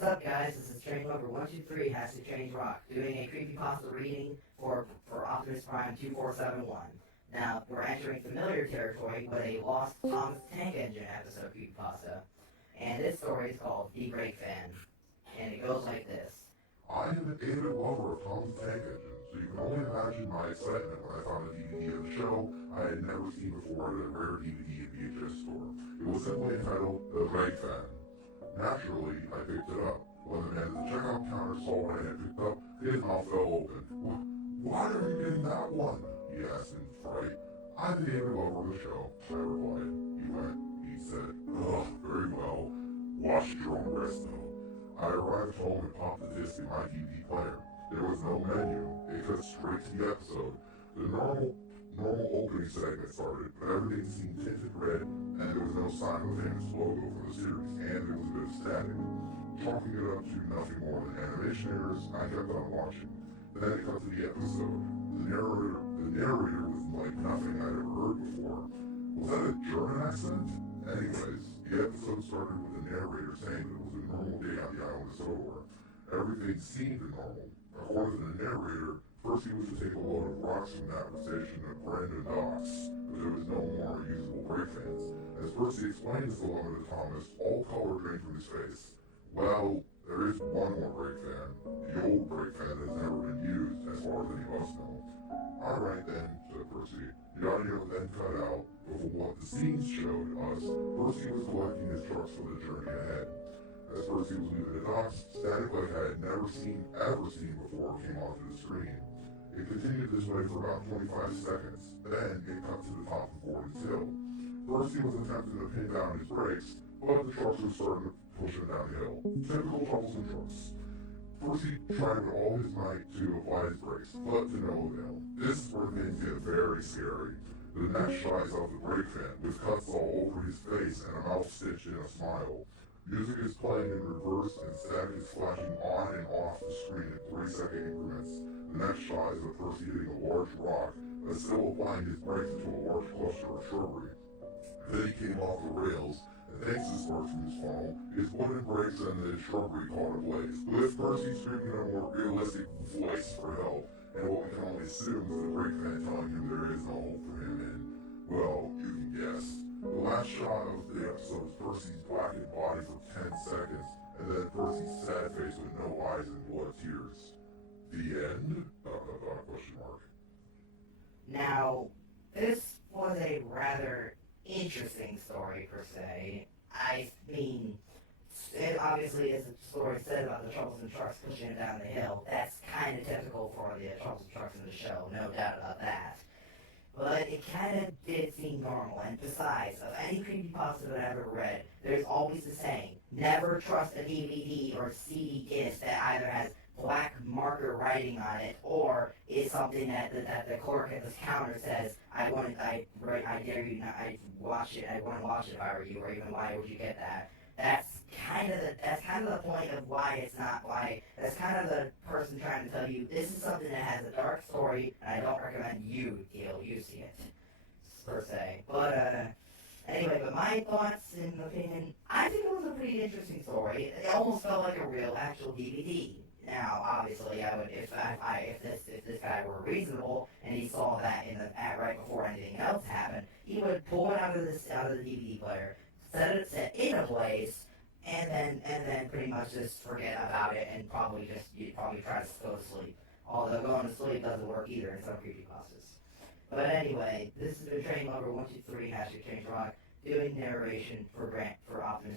What's up, guys? This is TrainLover123 #ChangeRock, doing a CreepyPasta reading for OptimusPrime2471. Now, we're entering familiar territory with a Lost Thomas Tank Engine episode CreepyPasta, and this story is called The BrakeVan, and it goes like this. I am an avid lover of Thomas Tank Engine, so you can only imagine my excitement when I found a DVD of the show I had never seen before at a rare DVD and VHS store. It was simply entitled The BrakeVan. Naturally, I picked it up. When the man at the checkout counter saw what I had picked up, his mouth fell open. Why are you getting that one? He asked in fright. I'm the avid lover of the show, I replied. He said, ugh, very well. Watch your own rest, though. I arrived home and popped the disc in my DVD player. There was no menu. It cut straight to the episode. The normal opening segment started, but everything seemed tinted red, and there was no sign of a famous logo for the series, and there was a bit of static. Chalking it up to nothing more than animation errors, I kept on watching. Then it cut to the episode. The narrator was like nothing I'd ever heard before. Was that a German accent? Anyways, the episode started with the narrator saying that it was a normal day on the island of Sodor. Everything seemed normal. According to the narrator, Percy was to take a load of rocks from that station at Brandon Docks, but there was no more usable BrakeVans. As Percy explained this alone to Thomas, all color drained from his face. Well, there is one more BrakeVan. The old BrakeVan that has never been used, as far as any of us know. Alright then, said Percy. The audio then cut out, but from what the scenes showed us, Percy was collecting his trucks for the journey ahead. As Percy was leaving the docks, static like I had never ever seen before came onto the screen. It continued this way for about 25 seconds, then it cut to the top of Gordon's Hill. Percy was attempting to pin down his brakes, but the trucks were starting to push him down the hill. Typical troublesome trucks. Percy tried with all his might to apply his brakes, but to no avail. This is where things get very scary. The next shot is of the BrakeVan, with cuts all over his face and a mouth stitched in a smile. Music is playing in reverse and static is flashing on and off the screen in 3-second increments. The next shot is of Percy hitting a large rock, but still applying his brakes into a large cluster of shrubbery. Then he came off the rails, and thanks to sparks from his funnel, his wooden brakes and the shrubbery caught ablaze, with Percy screaming in a more realistic voice for help, and what we can only assume is the BrakeVan telling him there is no hope for him, and, well, you can guess. The last shot of the episode is Percy's blackened body for 10 seconds, and then Percy's sad face with no eyes and blood tears. The end? Question mark. Now, this was a rather interesting story, per se. I mean, it obviously, as the story said about the troublesome trucks pushing it down the hill, that's kind of typical for the troublesome trucks in the show, no doubt about that. But it kind of did seem normal, and besides, of any creepypasta that I've ever read, there's always the saying, never trust a DVD or CD disc that either has black marker writing on it, or is something that the clerk at the counter says, I dare you not, I want to watch it if I were you, or even why would you get that? That's kind of the point of why it's not why. That's kind of the person trying to tell you this is something that has a dark story, and I don't recommend you see it, per se. But anyway, but my thoughts and opinion, I think it was a pretty interesting story. It almost felt like a real actual DVD. Now, obviously, I would if this guy were reasonable and he saw that in the right before anything else happened, he would pull it out of the DVD player, set it in a place, and then pretty much just forget about it and probably try to go to sleep. Although going to sleep doesn't work either in some creepypastas. But anyway, this has been TrainLover123 #ChangeRock, doing narration for Optimus